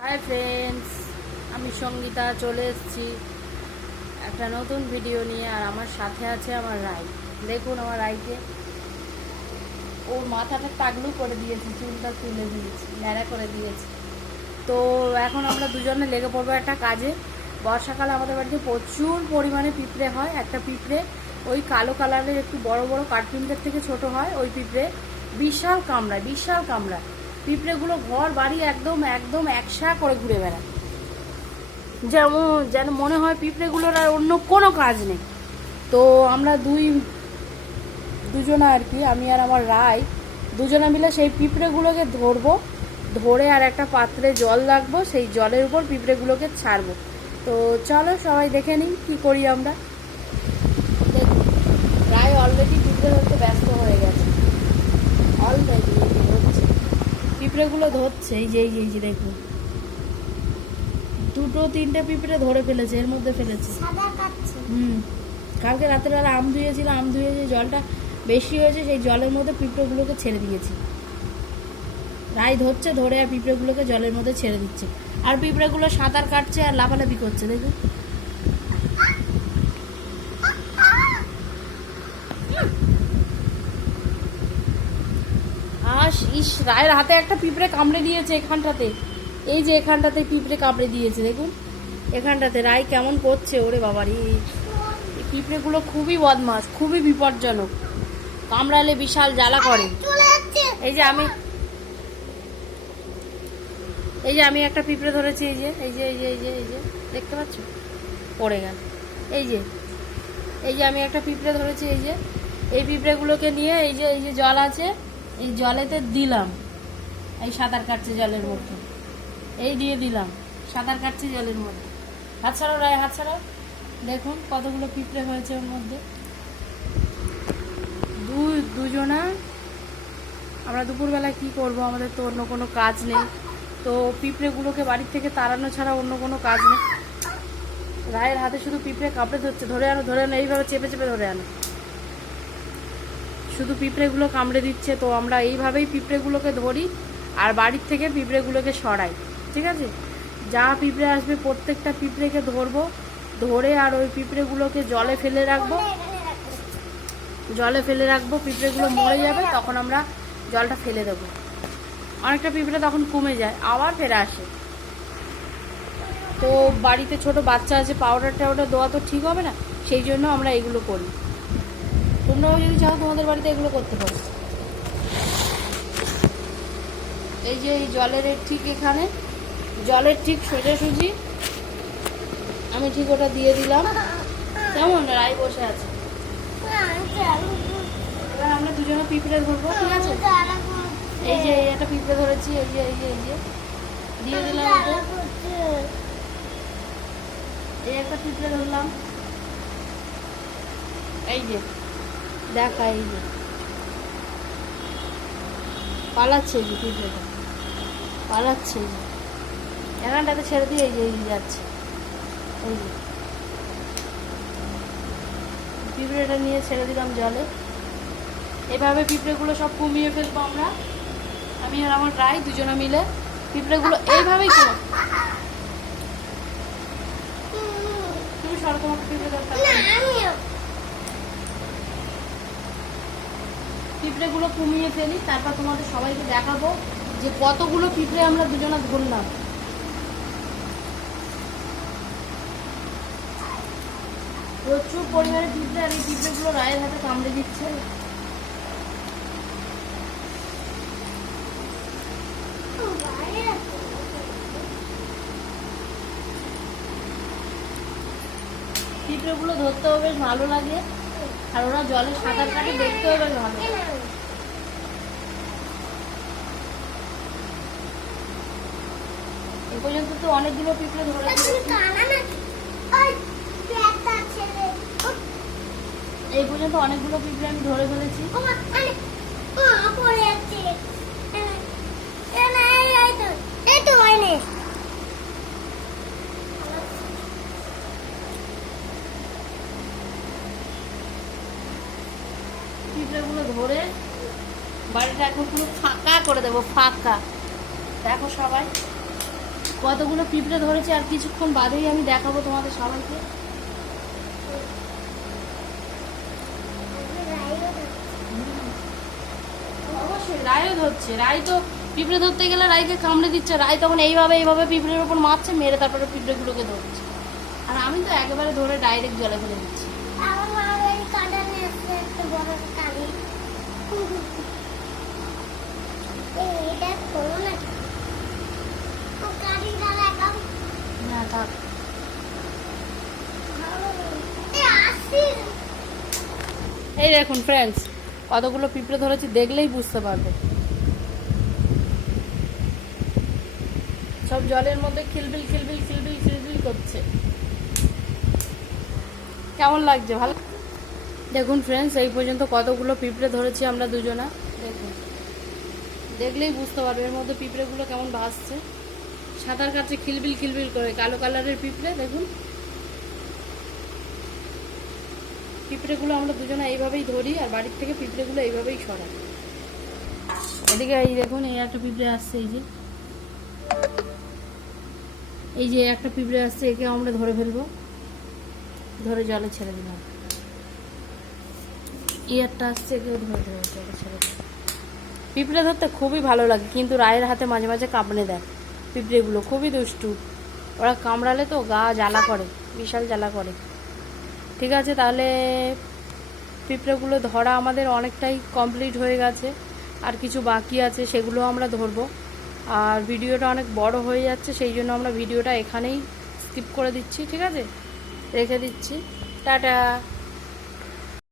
Hi friends, আমি সঙ্গীতা চলে এসেছি একটা নতুন ভিডিও নিয়ে। আর আমার সাথে আছে আমার রাই। দেখুন আমার রাইকে, ওর মাথাটা টাগলু করে দিয়েছি, চুলটা তুলে দিয়েছি, ন্যাড়া করে দিয়েছি। তো এখন আমরা দুজনে লেগে পড়বো একটা কাজে। বর্ষাকালে আমাদের বাড়িতে প্রচুর পরিমাণে পিঁপড়ে হয়। একটা পিঁপড়ে ওই কালো কালারের একটু বড় বড় কাঠপিঁপড়ের থেকে ছোট হয়। ওই পিঁপড়ে বিশাল কামড়ায়, বিশাল কামড়ায়। পিঁপড়েগুলো ঘর বাড়ি একদম একদম একসা করে ঘুরে বেড়ায়, যেন মনে হয় পিঁপড়েগুলোর আর অন্য কোনো কাজ নেই। তো আমরা দুজনা আর কি, আমি আর আমার রাই দুজনা মিলে সেই পিঁপড়েগুলোকে ধরবো, ধরে আর একটা পাত্রে জল রাখবো, সেই জলের উপর পিঁপড়েগুলোকে ছাড়বো। তো চলো সবাই দেখে নিই কী করি আমরা। দেখুন, রাই অলরেডি পিঁপড়ে ধরতে ব্যস্ত হয়ে গেছে, অলরেডি ধরছে পিঁপড়েগুলো, ধরছে। এই যে দেখুন, দুটো তিনটে পিঁপড়ে ধরে ফেলেছে, এর মধ্যে ফেলেছে। কালকে রাতের বেলা আম ধুয়েছিল, আম ধুয়ে যে জলটা বেশি হয়েছে সেই জলের মধ্যে পিঁপড়েগুলোকে ছেড়ে দিয়েছি। রাই ধরছে, ধরে আর পিঁপড়েগুলোকে জলের মধ্যে ছেড়ে দিচ্ছে। আর পিঁপড়েগুলো সাঁতার কাটছে আর লাফালাফি করছে, দেখুন। রায়ের হাতে একটা পিঁপড়ে কামড়ে দিয়েছে এখানটাতে, এই যে এখানটাতে পিঁপড়ে কামড়ে দিয়েছে, দেখুন এখানটাতে। রাই কেমন করছে, ওরে বাবারি! এই পিঁপড়েগুলো খুবই বদমাস, খুবই বিপজ্জনক, কামড়ালে বিশাল জ্বালা করে। এই যে আমি একটা পিঁপড়ে ধরেছি, এই যে দেখতে পাচ্ছ, পড়ে গেল। এই যে আমি একটা পিঁপড়ে ধরেছি, এই পিঁপড়েগুলোকে নিয়ে এই যে জল আছে, এই জলেতে দিলাম। এই সাঁতার কাটছে জলের মধ্যে, এই দিয়ে দিলাম, সাঁতার কাটছে জলের মধ্যে। হাত ছাড়াও রায়, হাত ছাড়াও। দেখুন কতগুলো পিঁপড়ে হয়েছে ওর মধ্যে। দুজনা আমরা দুপুরবেলায় কি করব, আমাদের তো অন্য কোনো কাজ নেই। তো পিঁপড়েগুলোকে বাড়ির থেকে তাড়ানো ছাড়া অন্য কোনো কাজ নেই। রায়ের হাতে শুধু পিঁপড়ে কামড়ে ধরছে, ধরে আনো, এইভাবে চেপে চেপে ধরে আনো। শুধু পিঁপড়েগুলো কামড়ে দিচ্ছে। তো আমরা এইভাবেই পিঁপড়েগুলোকে ধরি আর বাড়ির থেকে পিঁপড়েগুলোকে সরাই, ঠিক আছে? যা পিঁপড়ে আসবে প্রত্যেকটা পিঁপড়েকে ধরবো, ধরে আর ওই পিঁপড়েগুলোকে জলে ফেলে রাখবো। পিঁপড়েগুলো মরে যাবে, তখন আমরা জলটা ফেলে দেবো। অনেকটা পিঁপড়ে তখন কমে যায়, আবার ফেরে আসে। তো বাড়িতে ছোট বাচ্চা আছে, পাউডার টাউডার দেওয়া তো ঠিক হবে না, সেই জন্য আমরা এগুলো করি। তোমরাও যদি চাও তোমাদের বাড়িতে এগুলো করতে পারো। এই যে এই জলের ঠিক এখানে, জলের ঠিক সোজাসুজি আমি ঠিক ওটা দিয়ে দিলাম। কেমন রাই বসে আছে, এবার আমরা দুজনে পিঁপড়ে ধরবো, ঠিক আছে? এই যে একটা পিঁপড়ে ধরেছি, এই যে দিয়ে দিলাম। এই একটা পিঁপড়ে ধরলাম, এই যে দেখা, এই যে পালাচ্ছে, এই যে পিঁপড়েটা পালাচ্ছে, এই যে এখানটাতে ছেড়ে দিয়ে এই যে যাচ্ছে। এই যে পিঁপড়েটা নিয়ে ছেড়ে দিলাম জলে। এভাবে পিঁপড়েগুলো সব কমিয়ে ফেলবো আমরা, আমি আর আমার রাই দুজনে মিলে পিঁপড়েগুলো এইভাবেই করো। তুমি সরো, তোমাকে পিঁপড়ে দরকার। পিঁপড়েগুলো কমিয়ে ফেলি, তারপর তোমাদের সবাইকে দেখাবো যে কতগুলো পিঁপড়ে আমরা দুজনে ধরলাম। প্রচুর পরিমাণে পিঁপড়ে, আর এই পিঁপড়েগুলো রায়ের হাতে কামড়ে দিচ্ছে। পিঁপড়েগুলো ধরতেও বেশ ভালো লাগে, আর ওরা জলে সাঁতার কাটে, দেখতেও বেশ ভালো। এ পর্যন্ত তো অনেকগুলো পিঁপড়ে ধরে এই পর্যন্ত অনেকগুলো পিঁপড়ে আমি ধরে ফেলেছি। পিঁপড়েগুলো ধরে বাড়িটা একদম পুরো ফাঁকা করে দেবো, ফাঁকা। দেখো সবাই কতগুলো পিঁপড়ে ধরেছে, আর কিছুক্ষণ বাদেই আমি দেখাবো তোমাদের সবাইকে। অবশ্যই রায়ও ধরছে, রায় তো পিঁপড়ে ধরতে গেলে রায়কে কামড়ে দিচ্ছে, রায় তখন এইভাবে এইভাবে পিঁপড়ের ওপর মারছে, মেরে তারপরে পিঁপড়েগুলোকে ধরছে, আর আমি তো একেবারে ধরে ডাইরেক্ট জলে ফেলে দিচ্ছি। না থাক, এই দেখুন ফ্রেন্ডস কতগুলো পিঁপড়ে ধরেছি, দেখলেই বুঝতে পারবে। সব জলের মধ্যে খিলবিল খিলবিল খিলবিল খিলবিল করছে। কেমন লাগছে? ভালো। দেখুন ফ্রেন্ডস এই পর্যন্ত কতগুলো পিঁপড়ে ধরেছি আমরা দুজনা, দেখুন দেখলেই বুঝতে পারবে এর মধ্যে পিঁপড়েগুলো কেমন ভাসছে, সাঁতার কাটছে খিলবিল খিলবিল করে। কালো কালারের পিঁপড়ে, দেখুন পিঁপড়েগুলো আমরা দুজনা এইভাবেই ধরি, আর বাড়ির থেকে পিঁপড়েগুলো এইভাবেই সরাই। এদিকে এই দেখুন এই একটা পিঁপড়ে আসছে, এই যে একটা পিঁপড়ে আসছে, একে আমরা ধরে ফেলবো, ধরে জলে ছেড়ে দিলাম। এই একটা আসছে, একেও ধরে ধরে জলে ছেড়ে দিলাম। পিঁপড়ে ধরতে খুবই ভালো লাগে, কিন্তু রায়ের হাতে মাঝে মাঝে কামড়ে দেয় পিঁপড়েগুলো, খুবই দুষ্টু। ওরা কামড়ালে তো গা জ্বালা করে, বিশাল জ্বালা করে। ঠিক আছে, তাহলে পিঁপড়েগুলো ধরা আমাদের অনেকটাই কমপ্লিট হয়ে গেছে, আর কিছু বাকি আছে, সেগুলো আমরা ধরবো। আর ভিডিওটা অনেক বড় হয়ে যাচ্ছে, সেই জন্য আমরা ভিডিওটা এখানেই স্কিপ করে দিচ্ছি। ঠিক আছে, রেখে দিচ্ছি, টাটা।